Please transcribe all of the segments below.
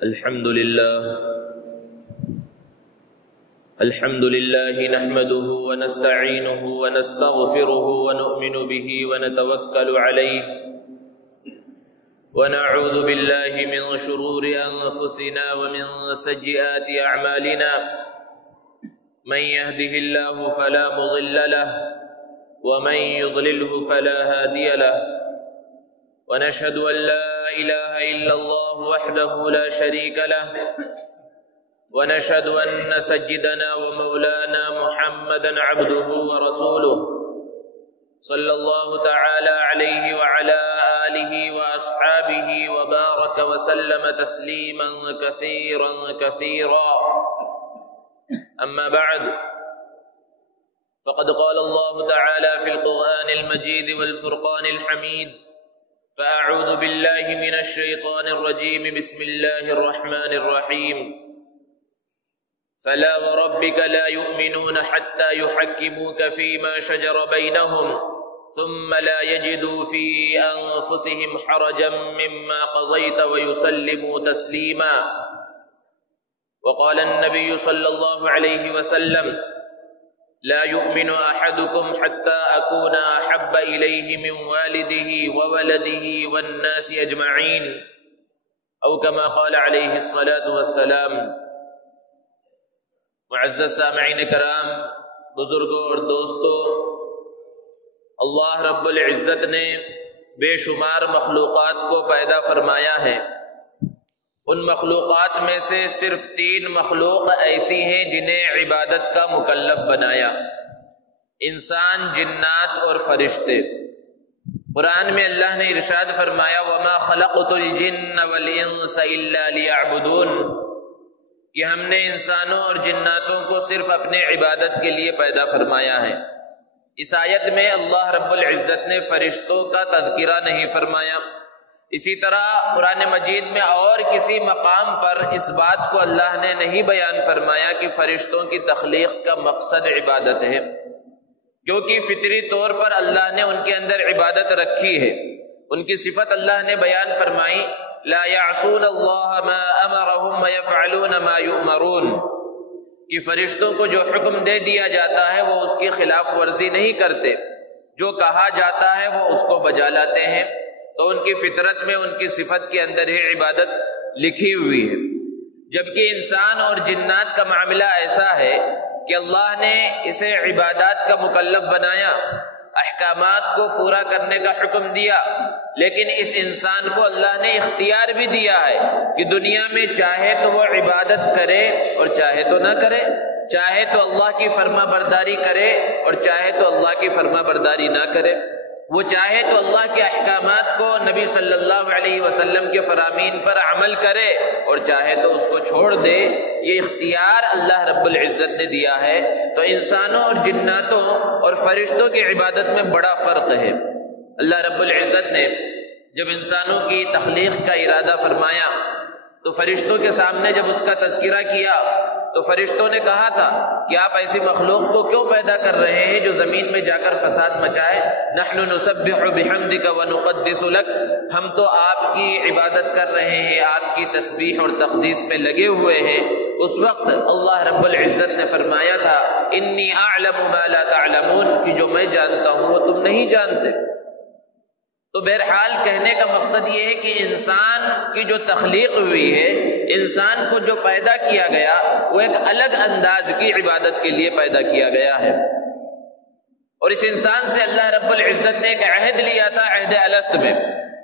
الحمد لله نحمده ونستعينه ونستغفره ونؤمن به ونتوكل عليه ونعوذ بالله من شرور أنفسنا ومن سيئات أعمالنا من يهده الله فلا مضل له ومن يضلله فلا هادي له ونشهد أن لا إله إلا الله وحده لا شريك له ونشهد أن سيدنا ومولانا محمدا عبده ورسوله صلى الله تعالى عليه وعلى آله وأصحابه وبارك وسلم تسليما كثيرا كثيرا أما بعد فقد قال الله تعالى في القرآن المجيد والفرقان الحميد فأعوذ بالله من الشيطان الرجيم بسم الله الرحمن الرحيم فلا وربك لا يؤمنون حتى يحكموك فيما شجر بينهم ثم لا يجدوا في أنفسهم حرجا مما قضيت ويسلموا تسليما وقال النبي صلى الله عليه وسلم لا يؤمن أحدكم حتى أكون أحب إليه من والده وولده والناس أجمعين أو كما قال عليه الصلاة والسلام۔ معزز سامعین کرام، بزرگوں اور دوستوں، اللہ رب العزت نے بے شمار مخلوقات کو پیدا فرمایا ہے۔ ان مخلوقات میں سے صرف 3 مخلوق ایسی ہیں جنہیں عبادت کا مکلف بنایا: انسان، جنات اور فرشتے۔ قرآن میں اللہ نے ارشاد فرمایا وَمَا خَلَقْتُ الْجِنَّ وَالْإِنسَ إِلَّا لِيَعْبُدُونَ، کہ ہم نے انسانوں اور جناتوں کو صرف اپنے عبادت کے لیے پیدا فرمایا ہے۔ اس آیت میں اللہ رب العزت نے فرشتوں کا تذکرہ نہیں فرمایا۔ اسی طرح قرآن مجید میں اور کسی مقام پر اس بات کو اللہ نے نہیں بیان فرمایا کہ فرشتوں کی تخلیق کا مقصد عبادت ہے، کیونکہ فطری طور پر اللہ نے ان کے اندر عبادت رکھی ہے۔ ان کی صفت اللہ نے بیان فرمائی لا يعصون اللہ ما امرهم ويفعلون ما يؤمرون، کہ فرشتوں کو جو حکم دے دیا جاتا ہے وہ اس کی خلاف ورزی نہیں کرتے، جو کہا جاتا ہے وہ اس کو بجا لاتے ہیں۔ تو ان کی فطرت میں ان کی صفت کے اندر ہی عبادت لکھی ہوئی ہے۔ جبکہ انسان اور جنات کا معاملہ ایسا ہے کہ اللہ نے اسے عبادات کا مکلف بنایا، احکامات کو پورا کرنے کا حکم دیا، لیکن اس انسان کو اللہ نے اختیار بھی دیا ہے کہ دنیا میں چاہے تو وہ عبادت کرے اور چاہے تو نہ کرے، چاہے تو اللہ کی فرما برداری کرے اور چاہے تو اللہ کی فرما برداری نہ کرے، وہ چاہے تو اللہ کے احکامات کو، نبی صلی اللہ علیہ وسلم کے فرامین پر عمل کرے اور چاہے تو اس کو چھوڑ دے۔ یہ اختیار اللہ رب العزت نے دیا ہے۔ تو انسانوں اور جناتوں اور فرشتوں کی عبادت میں بڑا فرق ہے۔ اللہ رب العزت نے جب انسانوں کی تخلیق کا ارادہ فرمایا تو فرشتوں کے سامنے جب اس کا تذکرہ کیا تو فرشتوں نے کہا تھا کہ آپ ایسی مخلوق کو کیوں پیدا کر رہے ہیں جو زمین میں جا کر فساد مچائے؟ نحن نسبح بحمدک ونقدس لک، ہم تو آپ کی عبادت کر رہے ہیں، آپ کی تسبیح اور تقدیس میں لگے ہوئے ہیں۔ اس وقت اللہ رب العزت نے فرمایا تھا انی اعلم ما لا تعلمون، کہ جو میں جانتا ہوں وہ تم نہیں جانتے۔ تو بہرحال کہنے کا مقصد یہ ہے کہ انسان کی جو تخلیق ہوئی ہے، انسان کو جو پیدا کیا گیا وہ ایک الگ انداز کی عبادت کے لیے پیدا کیا گیا ہے۔ اور اس انسان سے اللہ رب العزت نے ایک عہد لیا تھا، عہد الست میں،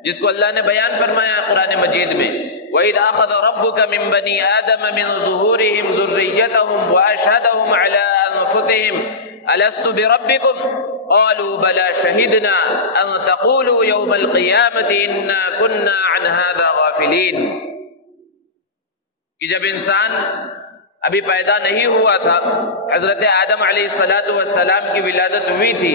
جس کو اللہ نے بیان فرمایا قرآن مجید میں وَإِذْ أَخَذَ رَبُّكَ مِنْ بَنِي آدَمَ مِنْ ظُهُورِهِمْ ذُرِّيَّتَهُمْ وَأَشْهَدَهُمْ عَلَىٰ أَنفُسِهِمْ أَلَسْتُ بِرَبِّكُمْ قَالُوا بَلَىٰ شَهِدْنَا أَن تَقُولُوا يَوْمَ الْقِيَامَةِ إِنَّا كُنَّا عَنْ هَٰذَا غَافِلِينَ، کہ جب انسان ابھی پیدا نہیں ہوا تھا، حضرت آدم علیہ السلام کی ولادت ہوئی تھی،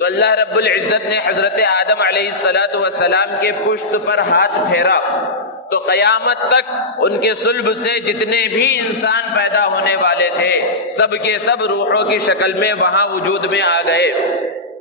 تو اللہ رب العزت نے حضرت آدم علیہ السلام کے پشت پر ہاتھ پھیرا تو قیامت تک ان کے صلب سے جتنے بھی انسان پیدا ہونے والے تھے سب کے سب روحوں کی شکل میں وہاں وجود میں آ گئے۔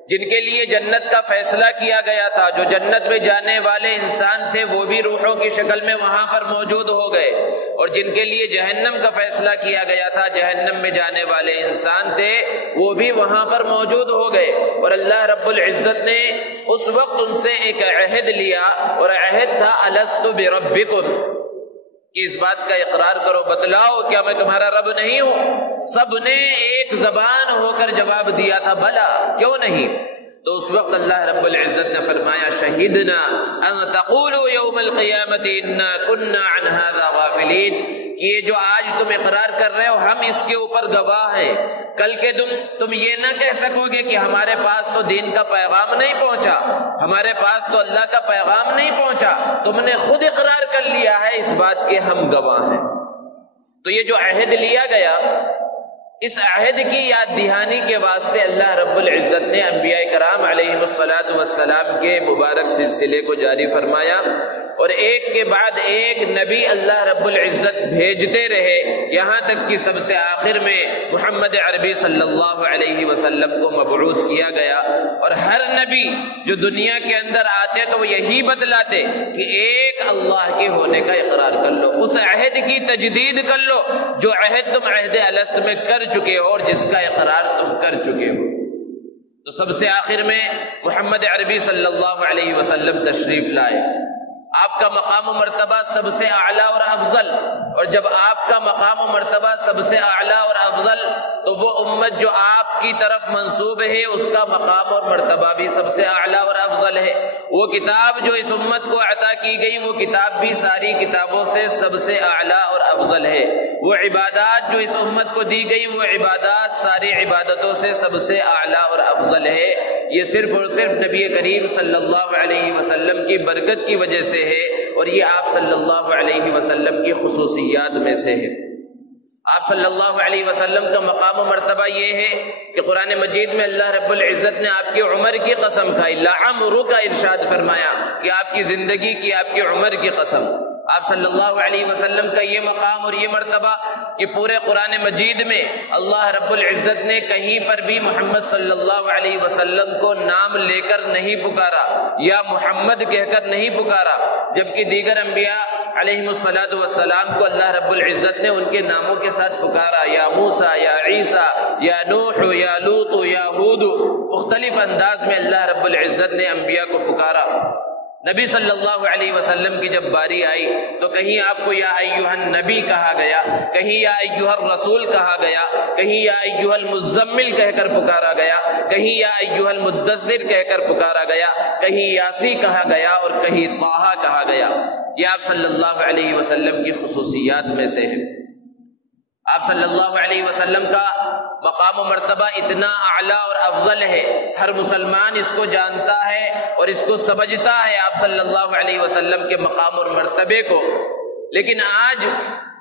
جن کے لیے جنت کا فیصلہ کیا گیا تھا، جو جنت میں جانے والے انسان تھے وہ بھی روحوں کی شکل میں وہاں پر موجود ہو گئے، اور جن کے لیے جہنم کا فیصلہ کیا گیا تھا، جہنم میں جانے والے انسان تھے، وہ بھی وہاں پر موجود ہو گئے۔ اور اللہ رب العزت نے اس وقت ان سے ایک عہد لیا، اور عہد تھا الست بربکم، کہ اس بات کا اقرار کرو، بتلاؤ کیا میں تمہارا رب نہیں ہوں؟ سب نے ایک زبان ہو کر جواب دیا تھا بلا، کیوں نہیں؟ تو اس وقت اللہ رب العزت نے فرمایا شہدنا ان تقولوا یوم القیامت انا کنا عن هذا غافلین، کہ یہ جو آج تم اقرار کر رہے ہو ہم اس کے اوپر گواہ ہیں، کل کے تم یہ نہ کہہ سکو گے کہ ہمارے پاس تو دین کا پیغام نہیں پہنچا، ہمارے پاس تو اللہ کا پیغام نہیں پہنچا، تم نے خود اقرار کر لیا ہے اس بات کے ہم گواہ ہیں۔ تو یہ جو عہد لیا گیا، اس عہد کی یاد دہانی کے واسطے اللہ رب العزت نے انبیاء کرام علیہم الصلاۃ والسلام کے مبارک سلسلے کو جاری فرمایا، اور ایک کے بعد ایک نبی اللہ رب العزت بھیجتے رہے، یہاں تک کہ سب سے آخر میں محمد عربی صلی اللہ علیہ وسلم کو مبعوث کیا گیا۔ اور ہر نبی جو دنیا کے اندر آتے تو وہ یہی بتلاتے کہ ایک اللہ کے ہونے کا اقرار کر لو، اس عہد کی تجدید کر لو جو عہد تم عہد الست میں کر چکے ہو اور جس کا اقرار تم کر چکے ہو۔ تو سب سے آخر میں محمد عربی صلی اللہ علیہ وسلم تشریف لائے، آپ کا مقام و مرتبہ سب سے اعلیٰ اور افضل، اور جب آپ کا مقام و مرتبہ سب سے اعلیٰ اور افضل تو وہ امت جو آپ کی طرف منسوب ہے اس کا مقام اور مرتبہ بھی سب سے اعلیٰ اور افضل ہے۔ وہ کتاب جو اس امت کو عطا کی گئی وہ کتاب بھی ساری کتابوں سے سب سے اعلیٰ اور افضل ہے۔ وہ عبادات جو اس امت کو دی گئی وہ عبادات ساری عبادتوں سے سب سے اعلیٰ اور افضل ہے۔ یہ صرف اور صرف نبی کریم صلی اللہ علیہ وسلم کی برکت کی وجہ سے ہے، اور یہ آپ صلی اللہ علیہ وسلم کی خصوصیات میں سے ہے۔ آپ صلی اللہ علیہ وسلم کا مقام و مرتبہ یہ ہے کہ قرآن مجید میں اللہ رب العزت نے آپ کی عمر کی قسم کھائی، لعمرک کا ارشاد فرمایا کہ آپ کی زندگی کی، آپ کی عمر کی قسم۔ آپ صلی اللہ علیہ وسلم کا یہ مقام اور یہ مرتبہ کہ پورے قرآن مجید میں اللہ رب العزت نے کہیں پر بھی محمد صلی اللہ علیہ وسلم کو نام لے کر نہیں پکارا یا محمد کہہ کر نہیں پکارا، جبکہ دیگر انبیاء علیہم الصلاۃ والسلام کو اللہ رب العزت نے ان کے ناموں کے ساتھ پکارا، یا موسیٰ، یا عیسیٰ، یا نوح، یا لوط، یا ہود، مختلف انداز میں اللہ رب العزت نے انبیاء کو پکارا۔ نبی صلی اللہ علیہ وسلم کی جب باری آئی تو کہیں آپ کو یا ایھا النبی کہا گیا، کہیں یا ایھا الرسول کہا گیا، کہیں یا ایھا المزمل کہہ کر پکارا گیا، کہیں یا ایھا المدثر کہہ کر پکارا گیا، کہیں یاسی کہا گیا اور کہیں طٰہٰ کہا گیا۔ یہ آپ صلی اللہ علیہ وسلم کی خصوصیات میں سے ہے۔ آپ صلی اللہ علیہ وسلم کا مقام و مرتبہ اتنا اعلیٰ اور افضل ہے، ہر مسلمان اس کو جانتا ہے اور اس کو سمجھتا ہے آپ صلی اللہ علیہ وسلم کے مقام اور مرتبے کو، لیکن آج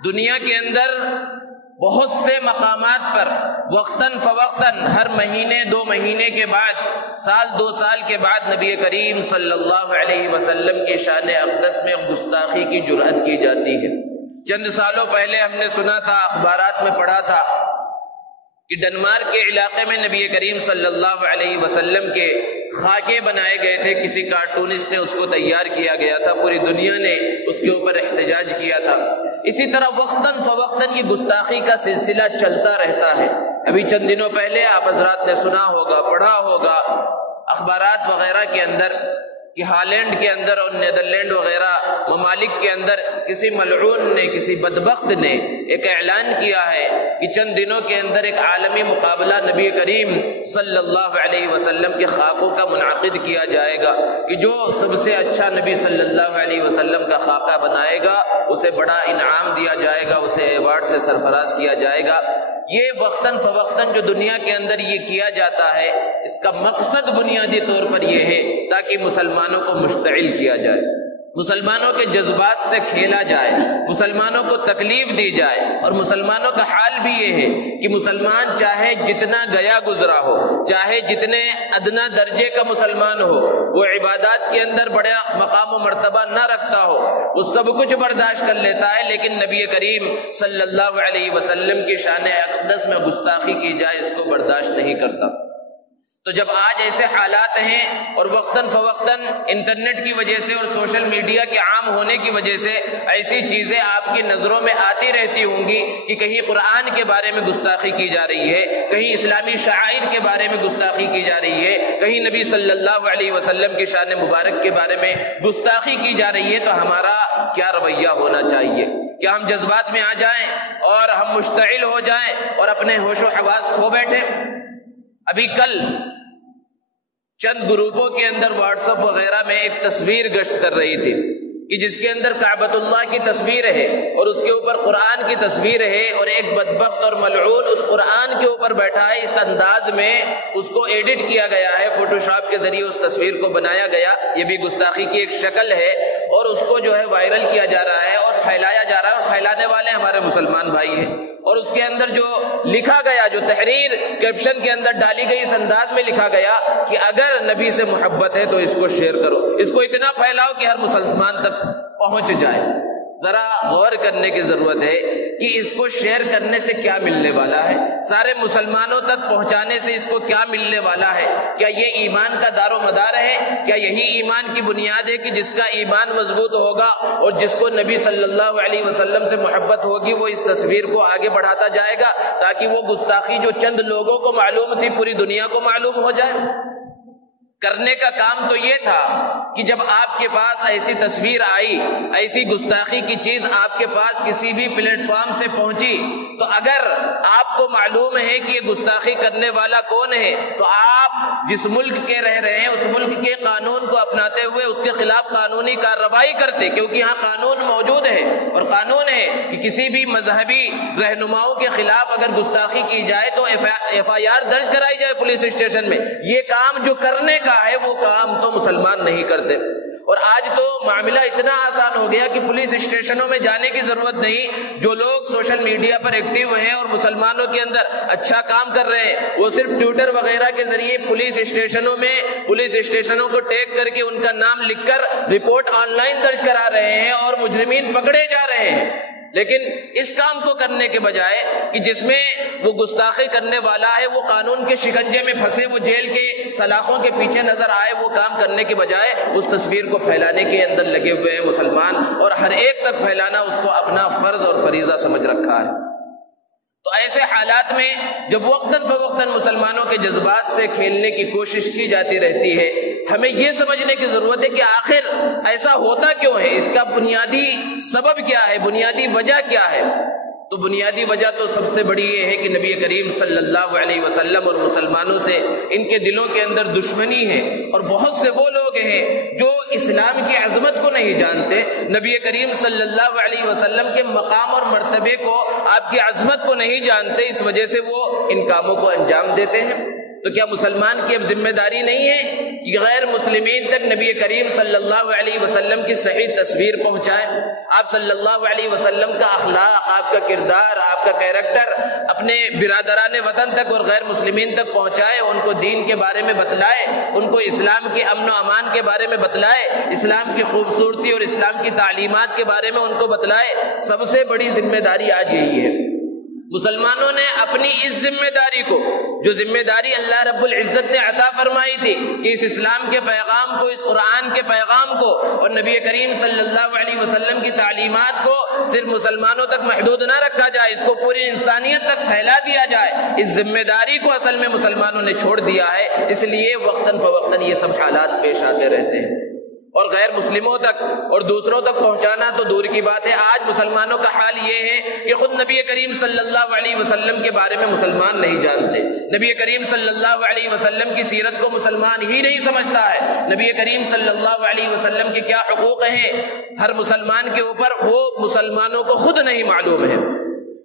دنیا کے اندر بہت سے مقامات پر وقتاً فوقتاً ہر مہینے 2 مہینے کے بعد، سال 2 سال کے بعد نبی کریم صلی اللہ علیہ وسلم کی شان اقدس میں گستاخی کی جرأت کی جاتی ہے۔ چند سالوں پہلے ہم نے سنا تھا، اخبارات میں پڑھا تھا کہ ڈنمارک کے علاقے میں نبی کریم صلی اللہ علیہ وسلم کے خاکے بنائے گئے تھے، کسی کارٹونسٹ نے اس کو تیار کیا گیا تھا، پوری دنیا نے اس کے اوپر احتجاج کیا تھا۔ اسی طرح وقتاً فوقتاً یہ گستاخی کا سلسلہ چلتا رہتا ہے۔ ابھی چند دنوں پہلے آپ حضرات نے سنا ہوگا، پڑھا ہوگا اخبارات وغیرہ کے اندر کہ ہالینڈ کے اندر اور نیدرلینڈ وغیرہ ممالک کے اندر کسی ملعون نے، کسی بدبخت نے ایک اعلان کیا ہے کہ چند دنوں کے اندر ایک عالمی مقابلہ نبی کریم صلی اللہ علیہ وسلم کے خاکوں کا منعقد کیا جائے گا، کہ جو سب سے اچھا نبی صلی اللہ علیہ وسلم کا خاکہ بنائے گا اسے بڑا انعام دیا جائے گا، اسے ایوارڈ سے سرفراز کیا جائے گا۔ یہ وقتاً فوقتاً جو دنیا کے اندر یہ کیا جاتا ہے، اس کا مقصد بنیادی طور پر یہ ہے تاکہ مسلمانوں کو مشتعل کیا جائے، مسلمانوں کے جذبات سے کھیلا جائے، مسلمانوں کو تکلیف دی جائے۔ اور مسلمانوں کا حال بھی یہ ہے کہ مسلمان چاہے جتنا گیا گزرا ہو، چاہے جتنے ادنا درجے کا مسلمان ہو، وہ عبادات کے اندر بڑا مقام و مرتبہ نہ رکھتا ہو، وہ سب کچھ برداشت کر لیتا ہے، لیکن نبی کریم صلی اللہ علیہ وسلم کی شان اقدس میں گستاخی کی جائے اس کو برداشت نہیں کرتا۔ تو جب آج ایسے حالات ہیں اور وقتاً فوقتاً انٹرنیٹ کی وجہ سے اور سوشل میڈیا کے عام ہونے کی وجہ سے ایسی چیزیں آپ کی نظروں میں آتی رہتی ہوں گی کہ کہیں قرآن کے بارے میں گستاخی کی جا رہی ہے، کہیں اسلامی شعائر کے بارے میں گستاخی کی جا رہی ہے، کہیں نبی صلی اللہ علیہ وسلم کی شان مبارک کے بارے میں گستاخی کی جا رہی ہے، تو ہمارا کیا رویہ ہونا چاہیے؟ کیا ہم جذبات میں آ جائیں اور ہم مشتعل ہو جائیں اور اپنے ہوش و حواس کھو بیٹھے؟ ابھی کل چند گروپوں کے اندر واٹس ایپ وغیرہ میں ایک تصویر گشت کر رہی تھی کہ جس کے اندر کعبۃ اللہ کی تصویر ہے اور اس کے اوپر قرآن کی تصویر ہے، اور ایک بدبخت اور ملعون اس قرآن کے اوپر بیٹھا ہے، اس انداز میں اس کو ایڈٹ کیا گیا ہے، فوٹو شاپ کے ذریعے اس تصویر کو بنایا گیا، یہ بھی گستاخی کی ایک شکل ہے، اور اس کو جو ہے وائرل کیا جا رہا ہے اور پھیلایا جا رہا ہے، اور پھیلانے والے ہمارے مسلمان بھائی ہیں۔ اور اس کے اندر جو لکھا گیا، جو تحریر کیپشن کے اندر ڈالی گئی، اس انداز میں لکھا گیا کہ اگر نبی سے محبت ہے تو اس کو شیئر کرو، اس کو اتنا پھیلاؤ کہ ہر مسلمان تک پہنچ جائے۔ ذرا غور کرنے کی ضرورت ہے کہ اس کو شیئر کرنے سے کیا ملنے والا ہے، سارے مسلمانوں تک پہنچانے سے اس کو کیا ملنے والا ہے؟ کیا یہ ایمان کا دار و مدار ہے؟ کیا یہی ایمان کی بنیاد ہے کہ جس کا ایمان مضبوط ہوگا اور جس کو نبی صلی اللہ علیہ وسلم سے محبت ہوگی وہ اس تصویر کو آگے بڑھاتا جائے گا تاکہ وہ گستاخی جو چند لوگوں کو معلوم تھی پوری دنیا کو معلوم ہو جائے؟ کرنے کا کام تو یہ تھا کہ جب آپ کے پاس ایسی تصویر آئی، ایسی گستاخی کی چیز آپ کے پاس کسی بھی پلیٹ فارم سے پہنچی، تو اگر آپ کو معلوم ہے کہ یہ گستاخی کرنے والا کون ہے تو آپ جس ملک کے رہ رہے ہیں اس ملک کے قانون کو اپناتے ہوئے اس کے خلاف قانونی کارروائی کرتے، کیونکہ یہاں قانون موجود ہے، اور قانون ہے کہ کسی بھی مذہبی رہنماؤں کے خلاف اگر گستاخی کی جائے تو ایف آئی آر درج کرائی جائے پولیس اسٹیشن میں۔ یہ کام جو کرنے کا ہے وہ کام تو مسلمان نہیں کرتے، اور آج تو معاملہ اتنا آسان ہو گیا کہ پولیس اسٹیشنوں میں جانے کی ضرورت نہیں۔ جو لوگ سوشل میڈیا پر ایکٹیو ہیں اور مسلمانوں کے اندر اچھا کام کر رہے ہیں، وہ صرف ٹویٹر وغیرہ کے ذریعے پولیس اسٹیشنوں کو ٹیگ کر کے ان کا نام لکھ کر رپورٹ آن لائن درج کرا رہے ہیں اور مجرمین پکڑے جا رہے ہیں۔ لیکن اس کام کو کرنے کے بجائے کہ جس میں وہ گستاخی کرنے والا ہے وہ قانون کے شکنجے میں پھنسے، وہ جیل کے سلاخوں کے پیچھے نظر آئے، وہ کام کرنے کے بجائے اس تصویر کو پھیلانے کے اندر لگے ہوئے ہیں مسلمان، اور ہر ایک تک پھیلانا اس کو اپنا فرض اور فریضہ سمجھ رکھا ہے۔ تو ایسے حالات میں جب وقتاً فوقتاً مسلمانوں کے جذبات سے کھیلنے کی کوشش کی جاتی رہتی ہے، ہمیں یہ سمجھنے کی ضرورت ہے کہ آخر ایسا ہوتا کیوں ہے، اس کا بنیادی سبب کیا ہے، بنیادی وجہ کیا ہے؟ تو بنیادی وجہ تو سب سے بڑی یہ ہے کہ نبی کریم صلی اللہ علیہ وسلم اور مسلمانوں سے ان کے دلوں کے اندر دشمنی ہے، اور بہت سے وہ لوگ ہیں جو اسلام کی عظمت کو نہیں جانتے، نبی کریم صلی اللہ علیہ وسلم کے مقام اور مرتبے کو، آپ کی عظمت کو نہیں جانتے، اس وجہ سے وہ ان کاموں کو انجام دیتے ہیں۔ تو کیا مسلمان کی اب ذمہ داری نہیں ہے کہ غیر مسلمین تک نبی کریم صلی اللہ علیہ وسلم کی صحیح تصویر پہنچائے؟ آپ صلی اللہ علیہ وسلم کا اخلاق، آپ کا کردار، آپ کا کیریکٹر اپنے برادران وطن تک اور غیر مسلمین تک پہنچائے، ان کو دین کے بارے میں بتلائے، ان کو اسلام کے امن و امان کے بارے میں بتلائے، اسلام کی خوبصورتی اور اسلام کی تعلیمات کے بارے میں ان کو بتلائے۔ سب سے بڑی ذمہ داری آج یہی ہے۔ مسلمانوں نے اپنی اس ذمہ داری کو، جو ذمہ داری اللہ رب العزت نے عطا فرمائی تھی کہ اس اسلام کے پیغام کو، اس قرآن کے پیغام کو اور نبی کریم صلی اللہ علیہ وسلم کی تعلیمات کو صرف مسلمانوں تک محدود نہ رکھا جائے، اس کو پوری انسانیت تک پھیلا دیا جائے، اس ذمہ داری کو اصل میں مسلمانوں نے چھوڑ دیا ہے۔ اس لیے وقتاً فوقتاً یہ سب حالات پیش آتے رہتے ہیں، اور غیر مسلموں تک اور دوسروں تک پہنچانا تو دور کی بات ہے۔ آج مسلمانوں کا حال یہ ہے کہ خود نبی کریم صلی اللہ علیہ وسلم کے بارے میں مسلمان نہیں جانتے، نبی کریم صلی اللہ علیہ وسلم کی سیرت کو مسلمان ہی نہیں سمجھتا ہے، نبی کریم صلی اللہ علیہ وسلم کے کیا حقوق ہیں ہر مسلمان کے اوپر وہ مسلمانوں کو خود نہیں معلوم ہے۔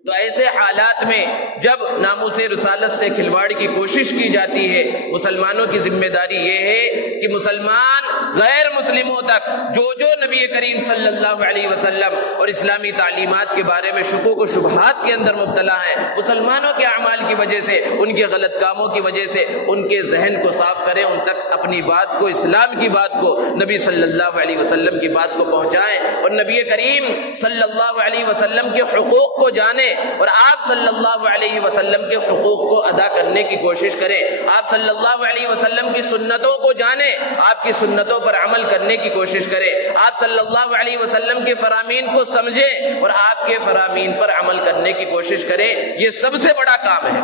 تو ایسے حالات میں جب ناموس رسالت سے کھلواڑ کی کوشش کی جاتی ہے، مسلمانوں کی ذمہ داری یہ ہے کہ مسلمان غیر مسلموں تک جو نبی کریم صلی اللہ علیہ وسلم اور اسلامی تعلیمات کے بارے میں شکوک و شبہات کے اندر مبتلا ہیں، مسلمانوں کے اعمال کی وجہ سے، ان کے غلط کاموں کی وجہ سے ان کے ذہن کو صاف کریں، ان تک اپنی بات کو، اسلام کی بات کو، نبی صلی اللہ علیہ وسلم کی بات کو پہنچائیں، اور نبی کریم صلی اللہ علیہ وسلم کے حقوق کو جانیں، جانے اور آپ صلی اللہ علیہ وسلم کے حقوق کو ادا کرنے کی کوشش کریں، آپ صلی اللہ علیہ وسلم کی سنتوں کو جانیں، آپ کی سنتوں پر عمل کرنے کی کوشش کریں، آپ صلی اللہ علیہ وسلم کے فرامین کو سمجھیں اور آپ کے فرامین پر عمل کرنے کی کوشش کریں۔ یہ سب سے بڑا کام ہے۔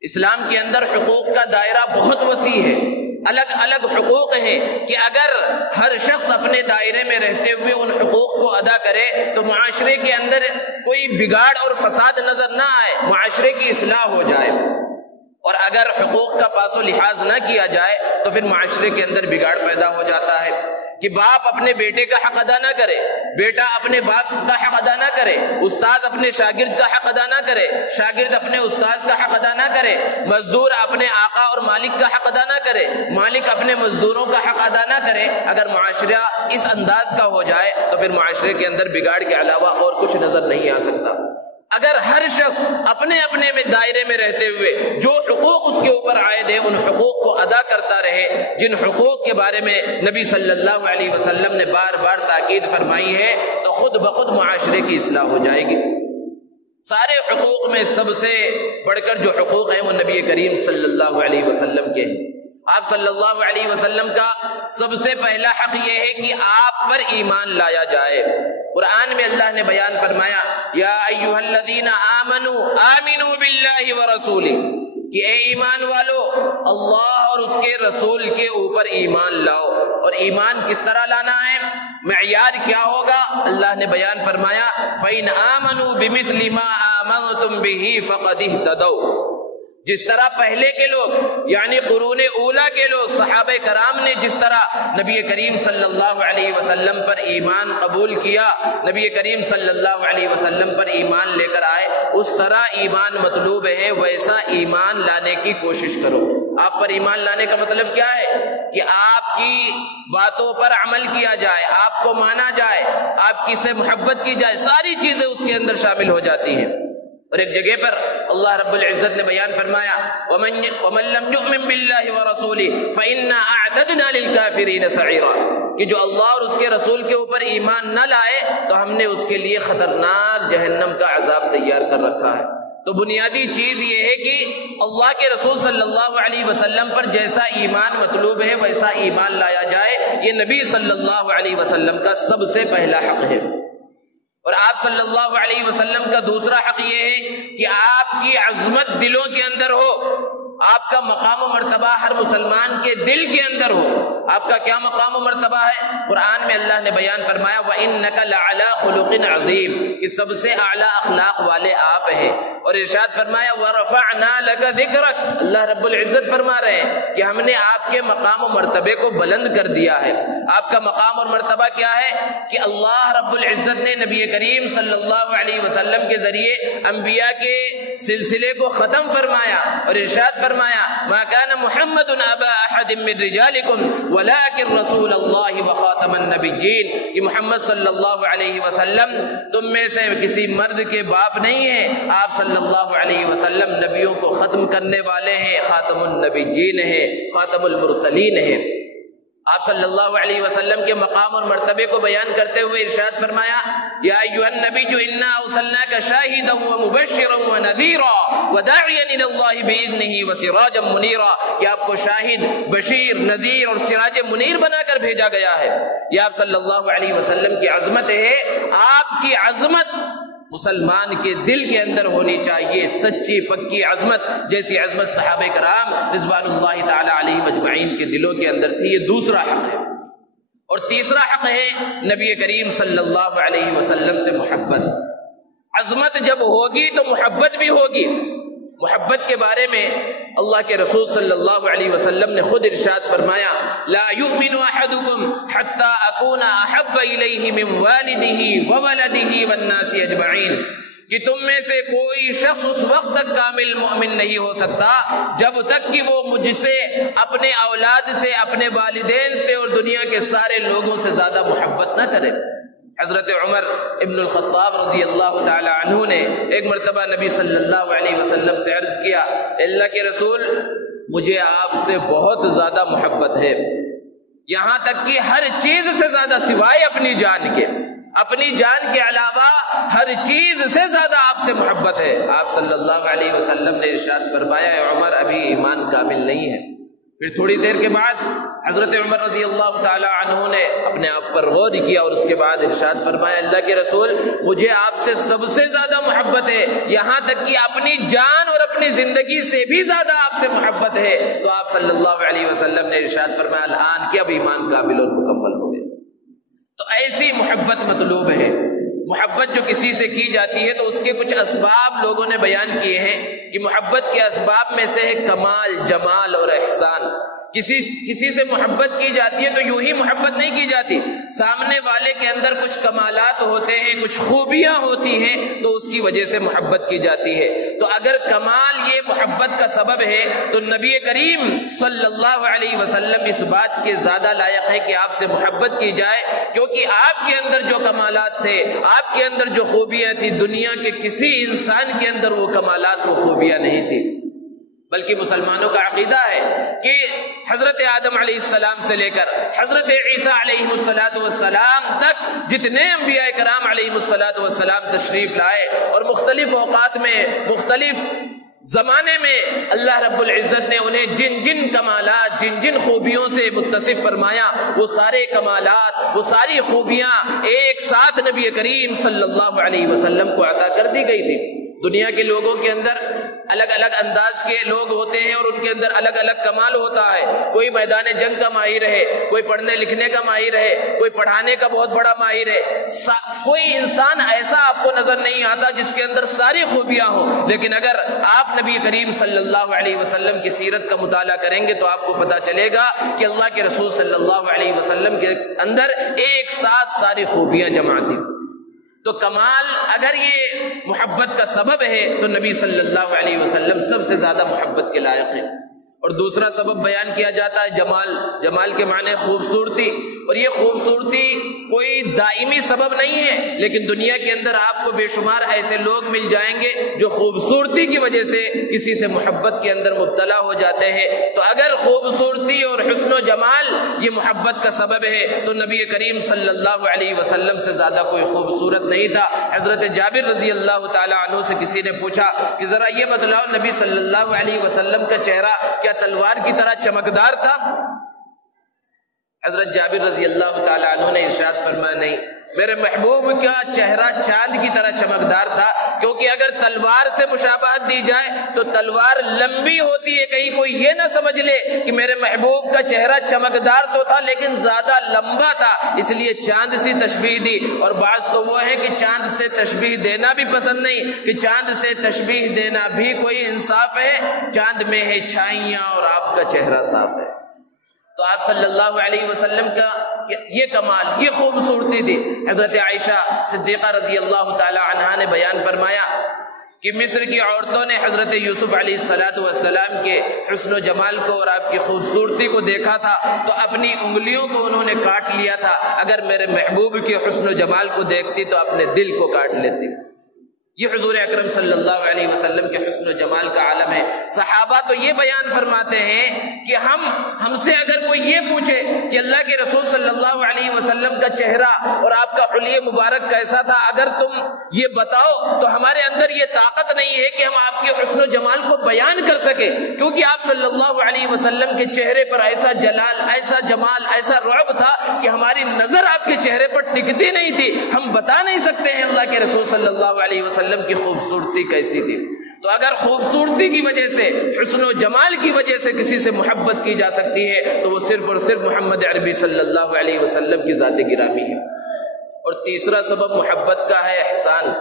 اسلام کے اندر حقوق کا دائرہ بہت وسیع ہے، الگ الگ حقوق ہیں کہ اگر ہر شخص اپنے دائرے میں رہتے ہوئے ان حقوق کو ادا کرے تو معاشرے کے اندر کوئی بگاڑ اور فساد نظر نہ آئے، معاشرے کی اصلاح ہو جائے۔ اور اگر حقوق کا پاس و لحاظ نہ کیا جائے تو پھر معاشرے کے اندر بگاڑ پیدا ہو جاتا ہے کہ باپ اپنے بیٹے کا حق ادا نہ کرے، بیٹا اپنے باپ کا حق ادا نہ کرے، استاد اپنے شاگرد کا حق ادا نہ کرے، شاگرد اپنے استاد کا حق ادا نہ کرے، مزدور اپنے آقا اور مالک کا حق ادا نہ کرے، مالک اپنے مزدوروں کا حق ادا نہ کرے۔ اگر معاشرہ اس انداز کا ہو جائے تو پھر معاشرے کے اندر بگاڑ کے علاوہ اور کچھ نظر نہیں آ سکتا۔ اگر ہر شخص اپنے اپنے میں دائرے میں رہتے ہوئے جو حقوق اس کے اوپر عائد ہیں ان حقوق کو ادا کرتا رہے، جن حقوق کے بارے میں نبی صلی اللہ علیہ وسلم نے بار بار تاکید فرمائی ہے، تو خود بخود معاشرے کی اصلاح ہو جائے گی۔ سارے حقوق میں سب سے بڑھ کر جو حقوق ہیں وہ نبی کریم صلی اللہ علیہ وسلم کے ہیں۔ آپ صلی اللہ علیہ وسلم کا سب سے پہلا حق یہ ہے کہ آپ پر ایمان لایا جائے۔ قرآن میں اللہ نے بیان فرمایا، یا ایھا الذین آمنوا آمنوا باللہ ورسولہ، کہ اے ایمان والو اللہ اور اس کے رسول کے اوپر ایمان لاؤ۔ اور ایمان کس طرح لانا ہے، معیار کیا ہوگا، اللہ نے بیان فرمایا، فَإِنْ آمَنُوا بِمِثْلِ مَا آمَنْتُمْ بِهِ فَقَدِ اهْتَدَوْا۔ جس طرح پہلے کے لوگ یعنی قرون اولا کے لوگ صحابہ کرام نے جس طرح نبی کریم صلی اللہ علیہ وسلم پر ایمان قبول کیا، نبی کریم صلی اللہ علیہ وسلم پر ایمان لے کر آئے، اس طرح ایمان مطلوب ہے، ویسا ایمان لانے کی کوشش کرو۔ آپ پر ایمان لانے کا مطلب کیا ہے کہ آپ کی باتوں پر عمل کیا جائے، آپ کو مانا جائے، آپ کی سے محبت کی جائے، ساری چیزیں اس کے اندر شامل ہو جاتی ہیں۔ اور ایک جگہ پر اللہ رب العزت نے بیان فرمایا، وَمَن لَّمْ يُؤْمِن بِاللَّهِ وَرَسُولِهِ فَإِنَّا أَعْتَدْنَا لِلْكَافِرِينَ سَعِيرًا، کہ جو اللہ اور اس کے رسول کے اوپر ایمان نہ لائے تو ہم نے اس کے لیے خطرناک جہنم کا عذاب تیار کر رکھا ہے۔ تو بنیادی چیز یہ ہے کہ اللہ کے رسول صلی اللہ علیہ وسلم پر جیسا ایمان مطلوب ہے ویسا ایمان لایا جائے، یہ نبی صلی اللہ علیہ وسلم کا سب سے پہلا حق ہے۔ اور آپ صلی اللہ علیہ وسلم کا دوسرا حق یہ ہے کہ آپ کی عظمت دلوں کے اندر ہو، آپ کا مقام و مرتبہ ہر مسلمان کے دل کے اندر ہو۔ آپ کا کیا مقام و مرتبہ ہے؟ قرآن میں اللہ نے بیان فرمایا، وَإِنَّكَ لَعَلَىٰ خُلُقٍ عَظِيمٍ، کہ سب سے اعلیٰ اخلاق والے آپ ہیں۔ اور ارشاد فرمایا، وَرَفَعْنَا لَكَ ذِكْرَكَ، اللہ رب العزت فرما رہے ہیں کہ ہم نے آپ کے مقام و مرتبے کو بلند کر دیا ہے۔ آپ کا مقام اور مرتبہ کیا ہے کہ اللہ رب العزت نے نبی کریم صلی اللہ علیہ وسلم کے ذریعے انبیاء کے سلسلے کو ختم فرمایا اور ارشاد فرمایا، ما كان محمد ابا احد من رجالكم ولكن رسول اللہ وخاتم النبیین، کہ محمد صلی اللہ علیہ وسلم تم میں سے کسی مرد کے باپ نہیں ہیں، آپ صلی اللہ علیہ وسلم نبیوں کو ختم کرنے والے ہیں، خاتم النبیین ہیں، خاتم المرسلین ہیں۔ آپ صلی اللہ علیہ وسلم کے مقام اور مرتبے کو بیان کرتے ہوئے ارشاد فرمایا، یا ایھا النبی انا ارسلناک شاہدا ومبشرا ونذیرا وداعیا الی اللہ باذنہ وسراجا منیرا، کہ آپ کو شاہد، بشیر، نذیر اور سراج منیر بنا کر بھیجا گیا ہے۔ یہ آپ صلی اللہ علیہ وسلم کی عظمت ہے۔ آپ کی عظمت مسلمان کے دل کے اندر ہونی چاہیے، سچی پکی عظمت، جیسی عظمت صحابہ کرام رضوان اللہ تعالی علیہم اجمعین کے دلوں کے اندر تھی۔ یہ دوسرا حق ہے۔ اور تیسرا حق ہے نبی کریم صلی اللہ علیہ وسلم سے محبت۔ عظمت جب ہوگی تو محبت بھی ہوگی۔ محبت کے بارے میں اللہ کے رسول صلی اللہ علیہ وسلم نے خود ارشاد فرمایا، لا یؤمن احدکم حتی اکون احب الیہ من والدہ وولدہ والناس اجمعین، کہ تم میں سے کوئی شخص اس وقت تک کامل مومن نہیں ہو سکتا جب تک کہ وہ مجھ سے، اپنے اولاد سے، اپنے والدین سے اور دنیا کے سارے لوگوں سے زیادہ محبت نہ کرے۔ حضرت عمر ابن الخطاب رضی اللہ تعالی عنہ نے ایک مرتبہ نبی صلی اللہ علیہ وسلم سے عرض کیا، اللہ کے رسول مجھے آپ سے بہت زیادہ محبت ہے، یہاں تک کہ ہر چیز سے زیادہ سوائے اپنی جان کے۔ اپنی جان کے علاوہ ہر چیز سے زیادہ آپ سے محبت ہے۔ آپ صلی اللہ علیہ وسلم نے ارشاد فرمایا اے عمر ابھی ایمان کامل نہیں ہے۔ پھر تھوڑی دیر کے بعد حضرت عمر رضی اللہ تعالی عنہ نے اپنے آپ پر غور کیا اور اس کے بعد ارشاد فرمایا اللہ کے رسول مجھے آپ سے سب سے زیادہ محبت ہے، یہاں تک کہ اپنی جان اور اپنی زندگی سے بھی زیادہ آپ سے محبت ہے۔ تو آپ صلی اللہ علیہ وسلم نے ارشاد فرمایا الآن کہ اب ایمان کامل اور مکمل ہو گئے۔ تو ایسی محبت مطلوب ہے۔ محبت جو کسی سے کی جاتی ہے تو اس کے کچھ اسباب لوگوں نے بیان کیے ہیں کہ محبت کے اسباب میں سے ہے کمال، جمال اور احسان۔ کسی سے محبت کی جاتی ہے تو یوں ہی محبت نہیں کی جاتی، سامنے والے کے اندر کچھ کمالات ہوتے ہیں، کچھ خوبیاں ہوتی ہیں تو اس کی وجہ سے محبت کی جاتی ہے۔ تو اگر کمال یہ محبت کا سبب ہے تو نبی کریم صلی اللہ علیہ وسلم اس بات کے زیادہ لائق ہے کہ آپ سے محبت کی جائے، کیونکہ آپ کے اندر جو کمالات تھے، آپ کے اندر جو خوبیاں تھیں، دنیا کے کسی انسان کے اندر وہ کمالات، وہ خوبیاں نہیں تھی۔ بلکہ مسلمانوں کا عقیدہ ہے کہ حضرت آدم علیہ السلام سے لے کر حضرت عیسیٰ علیہ السلام تک جتنے انبیاء کرام علیہ السلام تشریف لائے اور مختلف اوقات میں مختلف زمانے میں اللہ رب العزت نے انہیں جن جن کمالات، جن جن خوبیوں سے متصف فرمایا، وہ سارے کمالات، وہ ساری خوبیاں ایک ساتھ نبی کریم صلی اللہ علیہ وسلم کو عطا کر دی گئی تھی۔ دنیا کے لوگوں کے اندر الگ الگ انداز کے لوگ ہوتے ہیں اور ان کے اندر الگ الگ کمال ہوتا ہے۔ کوئی میدان جنگ کا ماہر ہے، کوئی پڑھنے لکھنے کا ماہر ہے، کوئی پڑھانے کا بہت بڑا ماہر ہے۔ کوئی انسان ایسا آپ کو نظر نہیں آتا جس کے اندر ساری خوبیاں ہوں، لیکن اگر آپ نبی کریم صلی اللہ علیہ وسلم کی سیرت کا مطالعہ کریں گے تو آپ کو پتہ چلے گا کہ اللہ کے رسول صلی اللہ علیہ وسلم کے اندر ایک ساتھ ساری خوبیاں جمع تھیں۔ تو کمال اگر یہ محبت کا سبب ہے تو نبی صلی اللہ علیہ وسلم سب سے زیادہ محبت کے لائق ہیں۔ اور دوسرا سبب بیان کیا جاتا ہے جمال۔ جمال کے معنی خوبصورتی، اور یہ خوبصورتی کوئی دائمی سبب نہیں ہے، لیکن دنیا کے اندر آپ کو بے شمار ایسے لوگ مل جائیں گے جو خوبصورتی کی وجہ سے کسی سے محبت کے اندر مبتلا ہو جاتے ہیں۔ تو اگر خوبصورتی اور حسن و جمال یہ محبت کا سبب ہے تو نبی کریم صلی اللہ علیہ وسلم سے زیادہ کوئی خوبصورت نہیں تھا۔ حضرت جابر رضی اللہ تعالی عنہ سے کسی نے پوچھا کہ ذرا یہ بتلاؤ نبی صلی اللہ علیہ وسلم کا چہرہ کیا تلوار کی طرح چمکدار تھا؟ حضرت جابر رضی اللہ تعالی عنہ نے ارشاد فرمایا نہیں، میرے محبوب کا چہرہ چاند کی طرح چمکدار تھا، کیونکہ اگر تلوار سے مشابہت دی جائے تو تلوار لمبی ہوتی ہے، کہیں کوئی یہ نہ سمجھ لے کہ میرے محبوب کا چہرہ چمکدار تو تھا لیکن زیادہ لمبا تھا، اس لیے چاند سی تشبیہ دی۔ اور بعض تو وہ ہے کہ چاند سے تشبیہ دینا بھی پسند نہیں، کہ چاند سے تشبیہ دینا بھی کوئی انصاف ہے؟ چاند میں ہے چھائیاں اور آپ کا چہرہ صاف ہے۔ تو آپ صلی اللہ علیہ وسلم کا یہ کمال، یہ خوبصورتی تھی۔ حضرت عائشہ صدیقہ رضی اللہ تعالی عنہا نے بیان فرمایا کہ مصر کی عورتوں نے حضرت یوسف علیہ السلام کے حسن و جمال کو اور آپ کی خوبصورتی کو دیکھا تھا تو اپنی انگلیوں کو انہوں نے کاٹ لیا تھا، اگر میرے محبوب کے حسن و جمال کو دیکھتی تو اپنے دل کو کاٹ لیتی۔ یہ حضور اکرم صلی اللہ علیہ وسلم کے حسن و جمال کا عالم ہے۔ صحابہ تو یہ بیان فرماتے ہیں کہ ہم سے اگر کوئی یہ پوچھے کہ اللہ کے رسول صلی اللہ علیہ وسلم کا چہرہ اور آپ کا حلیہ مبارک کیسا تھا، اگر تم یہ بتاؤ تو ہمارے اندر یہ طاقت نہیں ہے کہ ہم آپ کے حسن و جمال کو بیان کر سکیں، کیونکہ آپ صلی اللہ علیہ وسلم کے چہرے پر ایسا جلال، ایسا جمال، ایسا رعب تھا کہ ہماری نظر آپ کے چہرے پر ٹکتی نہیں تھی۔ ہم بتا نہیں سکتے ہیں اللہ کے رسول صلی اللہ علیہ وسلم کی خوبصورتی کیسی تھی۔ تو اگر خوبصورتی کی وجہ سے، حسن و جمال کی وجہ سے کسی سے محبت کی جا سکتی ہے تو وہ صرف اور صرف محمد عربی صلی اللہ علیہ وسلم کی ذات گرامی ہے۔ اور تیسرا سبب محبت کا ہے احسان۔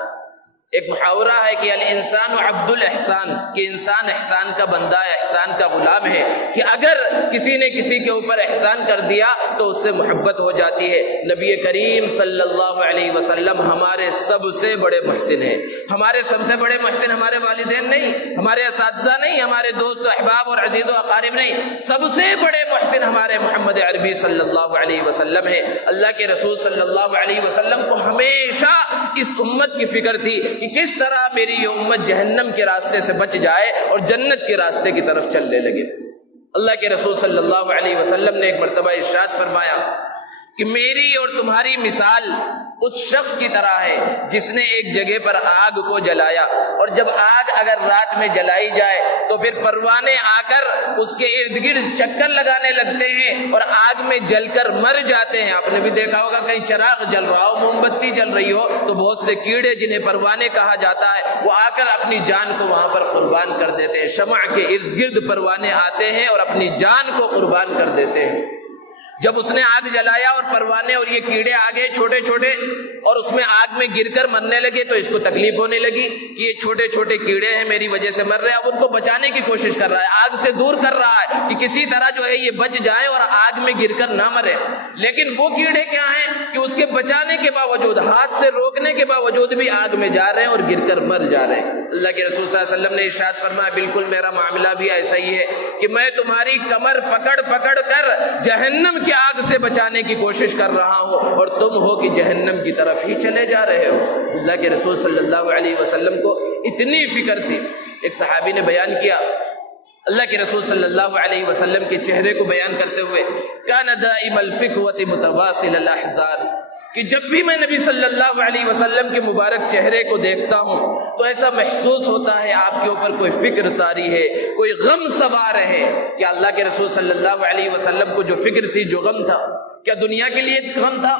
ایک محاورہ ہے کہ الانسان عبد الاحسان، کہ انسان احسان کا بندہ، احسان کا غلام ہے، کہ اگر کسی نے کسی کے اوپر احسان کر دیا تو اس سے محبت ہو جاتی ہے۔ نبی کریم صلی اللہ علیہ وسلم ہمارے سب سے بڑے محسن ہیں۔ ہمارے سب سے بڑے محسن ہمارے والدین نہیں، ہمارے اساتذہ نہیں، ہمارے دوست و احباب اور عزیز و اقارب نہیں، سب سے بڑے محسن ہمارے محمد عربی صلی اللہ علیہ وسلم ہیں۔ اللہ کے رسول صلی اللہ علیہ وسلم کو ہمیشہ اس امت کی فکر تھی کہ کس طرح میری یہ امت جہنم کے راستے سے بچ جائے اور جنت کے راستے کی طرف چلنے لگے۔ اللہ کے رسول صلی اللہ علیہ وسلم نے ایک مرتبہ ارشاد فرمایا کہ میری اور تمہاری مثال اس شخص کی طرح ہے جس نے ایک جگہ پر آگ کو جلایا، اور جب آگ اگر رات میں جلائی جائے تو پھر پروانے آ کر اس کے ارد گرد چکر لگانے لگتے ہیں اور آگ میں جل کر مر جاتے ہیں۔ آپ نے بھی دیکھا ہوگا کہیں چراغ جل رہا ہو، موم بتی جل رہی ہو تو بہت سے کیڑے جنہیں پروانے کہا جاتا ہے وہ آ کر اپنی جان کو وہاں پر قربان کر دیتے ہیں۔ شمع کے ارد گرد پروانے آتے ہیں اور اپنی جان کو قربان کر دیتے ہیں۔ جب اس نے آگ جلایا اور پروانے اور یہ کیڑے آگے چھوٹے چھوٹے اور اس میں آگ میں گر کر مرنے لگے تو اس کو تکلیف ہونے لگی کہ یہ چھوٹے چھوٹے کیڑے ہیں میری وجہ سے مر رہے ہیں۔ اب ان کو بچانے کی کوشش کر رہا ہے، آگ سے دور کر رہا ہے کہ کسی طرح جو ہے یہ بچ جائے اور آگ میں گر کر نہ مرے، لیکن وہ کیڑے کیا ہیں کہ اس کے بچانے کے باوجود، ہاتھ سے روکنے کے باوجود بھی آگ میں جا رہے ہیں اور گر کر مر جا رہے ہیں۔ اللہ کے رسول صلی اللہ علیہ وسلم نے ارشاد فرمایا بالکل میرا معاملہ بھی ایسا ہی ہے کہ میں تمہاری کمر پکڑ پکڑ کر جہنم کی آگ سے بچانے کی کوشش کر رہا ہوں اور تم ہو کہ جہنم کی طرف ہی چلے جا رہے ہو۔ اللہ کے رسول صلی اللہ علیہ وسلم کو اتنی فکر تھی۔ ایک صحابی نے بیان کیا، اللہ کے رسول صلی اللہ علیہ وسلم کے چہرے کو بیان کرتے ہوئے، کان دائم الفکوۃ متواصل الاحزان، کہ جب بھی میں نبی صلی اللہ علیہ وسلم کے مبارک چہرے کو دیکھتا ہوں تو ایسا محسوس ہوتا ہے آپ کے اوپر کوئی فکر طاری ہے، کوئی غم سوار ہے۔ کیا اللہ کے رسول صلی اللہ علیہ وسلم کو جو فکر تھی، جو غم تھا، کیا دنیا کے لیے غم تھا؟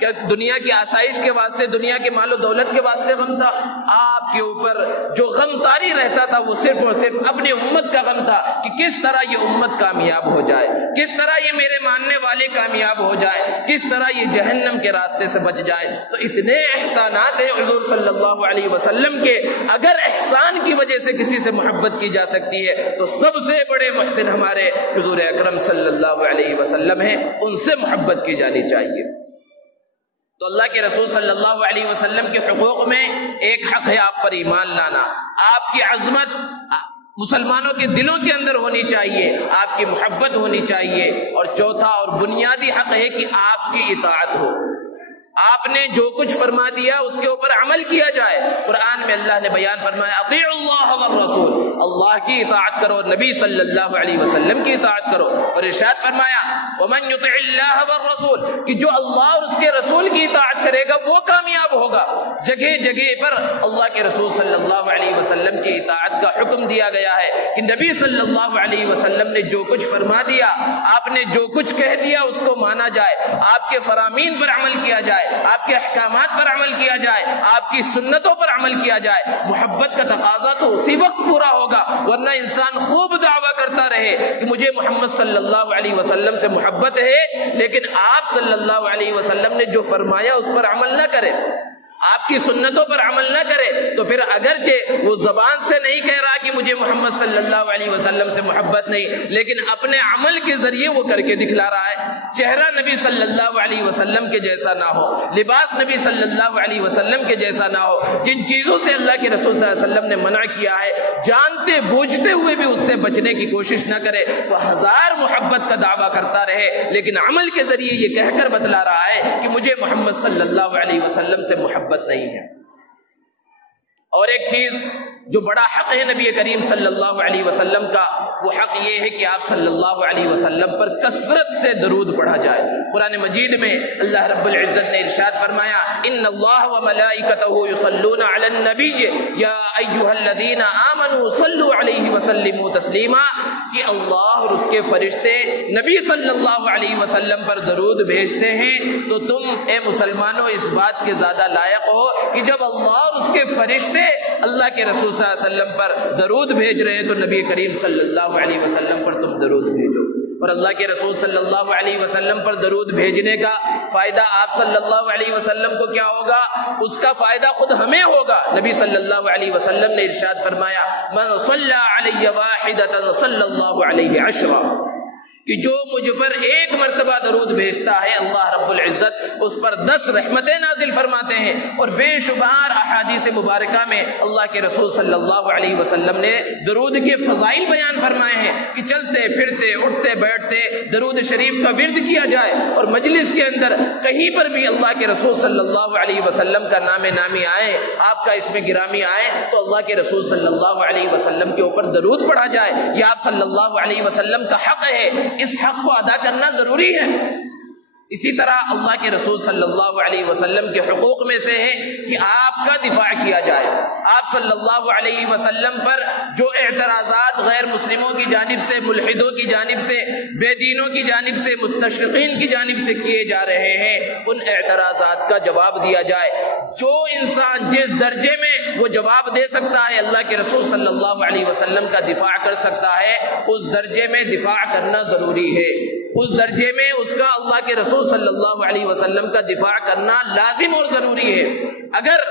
کیا دنیا کی آسائش کے واسطے، دنیا کے مال و دولت کے واسطے غم تھا؟ آپ کے اوپر جو غم طاری رہتا تھا وہ صرف اور صرف اپنی امت کا غم تھا کہ کس طرح یہ امت کامیاب ہو جائے، کس طرح یہ میرے ماننے والے کامیاب ہو جائے، کس طرح یہ جہنم کے راستے سے بچ جائے۔ تو اتنے احسانات ہیں حضور صلی اللہ علیہ وسلم کے، اگر احسان کی وجہ سے کسی سے محبت کی جا سکتی ہے تو سب سے بڑے محسن ہمارے حضور اکرم صلی اللہ علیہ وسلم ہیں، ان سے محبت کی جانی چاہیے۔ تو اللہ کے رسول صلی اللہ علیہ وسلم کے حقوق میں ایک حق ہے آپ پر ایمان لانا، آپ کی عظمت مسلمانوں کے دلوں کے اندر ہونی چاہیے، آپ کی محبت ہونی چاہیے، اور چوتھا اور بنیادی حق ہے کہ آپ کی اطاعت ہو، آپ نے جو کچھ فرما دیا اس کے اوپر عمل کیا جائے۔ قرآن میں اللہ نے بیان فرمایا اطیعوا اللہ والرسول، اللہ کی اطاعت کرو، نبی صلی اللہ علیہ وسلم کی اطاعت کرو، اور ارشاد فرمایا ومن یطع اللہ والرسول، کہ جو اللہ اور اس کے رسول کی اطاعت کرے گا وہ کامیاب ہوگا۔ جگہ جگہ پر اللہ کے رسول صلی اللہ علیہ وسلم کی اطاعت کا حکم دیا گیا ہے کہ نبی صلی اللہ علیہ وسلم نے جو کچھ فرما دیا، آپ نے جو کچھ کہہ دیا اس کو مانا جائے، آپ کے فرامین پر عمل کیا جائے، آپ کے احکامات پر عمل کیا جائے، آپ کی سنتوں پر عمل کیا جائے۔ محبت کا تقاضا تو اسی وقت پورا ہوگا، ورنہ انسان خوب دعویٰ کرتا رہے کہ مجھے محمد صلی اللہ علیہ وسلم سے محبت ہے، لیکن آپ صلی اللہ علیہ وسلم نے جو فرمایا اس پر عمل نہ کرے، آپ کی سنتوں پر عمل نہ کرے، تو پھر اگرچہ وہ زبان سے نہیں کہہ رہا کہ مجھے محمد صلی اللہ علیہ وسلم سے محبت نہیں، لیکن اپنے عمل کے ذریعے وہ کر کے دکھلا رہا ہے۔ چہرہ نبی صلی اللہ علیہ وسلم کے جیسا نہ ہو، لباس نبی صلی اللہ علیہ وسلم کے جیسا نہ ہو، جن چیزوں سے اللہ کے رسول صلی اللہ علیہ وسلم نے منع کیا ہے جانتے بوجھتے ہوئے بھی اس سے بچنے کی کوشش نہ کرے، وہ ہزار محبت کا دعویٰ کرتا رہے لیکن عمل کے ذریعے یہ کہہ کر بتلا رہا ہے کہ مجھے محمد صلی اللہ علیہ وسلم سے محبت نہیں ہے۔ اور ایک چیز جو بڑا حق ہے نبی کریم صلی اللہ علیہ وسلم کا، وہ حق یہ ہے کہ آپ صلی اللہ علیہ وسلم پر کثرت سے درود پڑھا جائے۔ قرآن مجید میں اللہ رب العزت نے ارشاد فرمایا ان اللہ وملائکتہ یصلون علی النبی یا ایھا الذین آمنوا صلوا علیہ وسلموا تسلیما، کہ اللہ اور اس کے فرشتے نبی صلی اللہ علیہ وسلم پر درود بھیجتے ہیں، تو تم اے مسلمانوں اس بات کے زیادہ لائق ہو کہ جب اللہ اور اس کے فرشتے اللہ کے رسول صلی اللہ علیہ وسلم پر درود بھیج رہے ہیں تو نبی کریم صلی اللہ علیہ وسلم پر تم درود بھیجو۔ اور اللہ کے رسول صلی اللہ علیہ وسلم پر درود بھیجنے کا فائدہ آپ صلی اللہ علیہ وسلم کو کیا ہوگا؟ اس کا فائدہ خود ہمیں ہوگا۔ نبی صلی اللہ علیہ وسلم نے ارشاد فرمایا من صلی علی واحدۃ صلی اللہ علیہ عشرا، کہ جو مجھ پر ایک مرتبہ درود بھیجتا ہے اللہ رب العزت اس پر 10 رحمتیں نازل فرماتے ہیں۔ اور بے شمار احادیث مبارکہ میں اللہ کے رسول صلی اللہ علیہ وسلم نے درود کے فضائل بیان فرمائے ہیں کہ چلتے پھرتے اٹھتے بیٹھتے درود شریف کا ورد کیا جائے، اور مجلس کے اندر کہیں پر بھی اللہ کے رسول صلی اللہ علیہ وسلم کا نام نامی آئے، آپ کا اسم گرامی آئے، تو اللہ کے رسول صلی اللہ علیہ وسلم کے اوپر درود پڑھا جائے۔ یہ آپ صلی اللہ علیہ وسلم کا حق ہے، اس حق کو ادا کرنا ضروری ہے۔ اسی طرح اللہ کے رسول صلی اللہ علیہ وسلم کے حقوق میں سے ہے کہ آپ کا دفاع کیا جائے. آپ صلی اللہ علیہ وسلم پر جو اعتراضات غیر مسلموں کی جانب سے، ملحدوں کی جانب سے، بے دینوں کی جانب سے، مستشرقین کی جانب سے کیے جا رہے ہیں، ان اعتراضات کا جواب دیا جائے. جو انسان جس درجے میں وہ جواب دے سکتا ہے، اللہ کے رسول صلی اللہ علیہ وسلم کا دفاع کر سکتا ہے، اس درجے میں دفاع کرنا ضروری ہے. اس درجے میں اس کا اللہ کے رسول صلی اللہ علیہ وسلم کا دفاع کرنا لازم اور ضروری ہے. اگر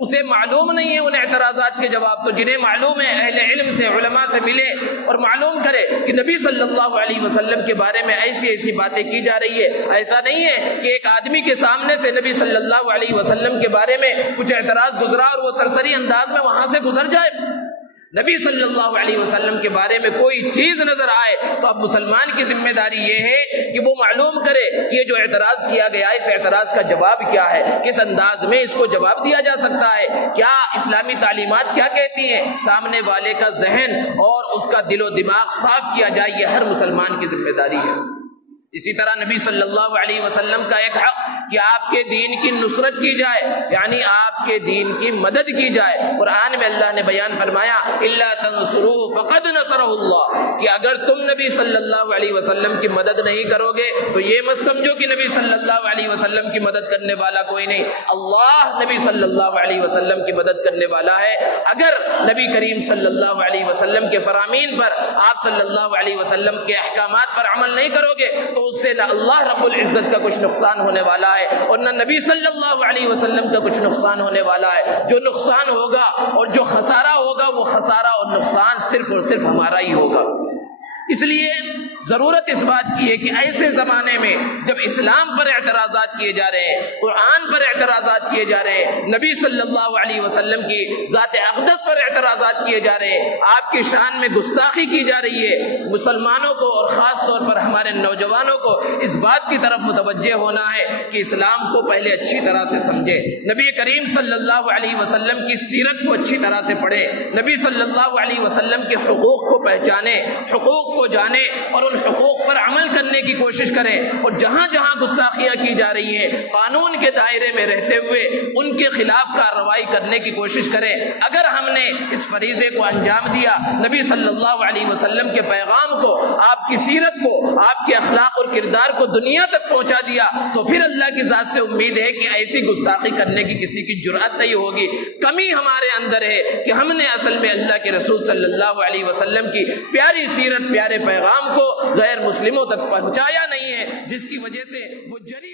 اسے معلوم نہیں ہے ان اعتراضات کے جواب، تو جنہیں معلوم ہے اہل علم سے، علماء سے ملے اور معلوم کرے کہ نبی صلی اللہ علیہ وسلم کے بارے میں ایسی ایسی باتیں کی جا رہی ہے. ایسا نہیں ہے کہ ایک آدمی کے سامنے سے نبی صلی اللہ علیہ وسلم کے بارے میں کچھ اعتراض گزرا اور وہ سرسری انداز میں وہاں سے گزر جائے. نبی صلی اللہ علیہ وسلم کے بارے میں کوئی چیز نظر آئے تو اب مسلمان کی ذمہ داری یہ ہے کہ وہ معلوم کرے کہ یہ جو اعتراض کیا گیا اس اعتراض کا جواب کیا ہے، کس انداز میں اس کو جواب دیا جا سکتا ہے، کیا اسلامی تعلیمات کیا کہتی ہیں. سامنے والے کا ذہن اور اس کا دل و دماغ صاف کیا جائے، یہ ہر مسلمان کی ذمہ داری ہے. اسی طرح نبی صلی اللہ علیہ وسلم کا ایک حق کہ آپ کے دین کی نصرت کی جائے، یعنی آپ کے دین کی مدد کی جائے. قرآن میں اللہ نے بیان فرمایا الا تنصروه فقد نصره اللہ، کہ اگر تم نبی صلی اللہ علیہ وسلم کی مدد نہیں کرو گے تو یہ مت سمجھو کہ نبی صلی اللہ علیہ وسلم کی مدد کرنے والا کوئی نہیں، اللہ نبی صلی اللہ علیہ وسلم کی مدد کرنے والا ہے. اگر نبی کریم صلی اللہ علیہ وسلم کے فرامین پر، آپ صلی اللہ علیہ وسلم کے احکامات پر عمل نہیں کرو گے تو اس سے نہ اللہ رب العزت کا کچھ نقصان ہونے والا ہے اور نہ نبی صلی اللہ علیہ وسلم کا کچھ نقصان ہونے والا ہے. جو نقصان ہوگا اور جو خسارہ ہوگا وہ خسارہ اور نقصان صرف اور صرف ہمارا ہی ہوگا. اس لیے ضرورت اس بات کی ہے کہ ایسے زمانے میں جب اسلام پر اعتراضات کیے جا رہے ہیں، قرآن پر اعتراضات کیے جا رہے ہیں، نبی صلی اللہ علیہ وسلم کی ذات اقدس پر اعتراضات کیے جا رہے ہیں، آپ کی شان میں گستاخی کی جا رہی ہے، مسلمانوں کو اور خاص طور پر ہمارے نوجوانوں کو اس بات کی طرف متوجہ ہونا ہے کہ اسلام کو پہلے اچھی طرح سے سمجھے، نبی کریم صلی اللہ علیہ وسلم کی سیرت کو اچھی طرح سے پڑھیں، نبی صلی اللہ علیہ وسلم کے حقوق کو پہچانیں، حقوق کو جانیں اور ان حقوق پر عمل کرنے کی کوشش کریں. اور جہاں جہاں گستاخیاں کی جا رہی ہیں قانون کے دائرے میں رہتے ہوئے ان کے خلاف کارروائی کرنے کی کوشش کریں. اگر ہم نے اس فریضے کو انجام دیا، نبی صلی اللہ علیہ وسلم کے پیغام کو، آپ کی سیرت کو، آپ کے اخلاق اور کردار کو دنیا تک پہنچا دیا تو پھر اللہ کی ذات سے امید ہے کہ ایسی گستاخی کرنے کی کسی کی جرأت نہیں ہوگی. کمی ہمارے اندر ہے کہ ہم نے اصل میں اللہ کے رسول صلی اللہ علیہ وسلم کی پیاری سیرت، پیارے پیغام کو غیر مسلموں تک پہنچایا نہیں ہے، جس کی وجہ سے وہ جری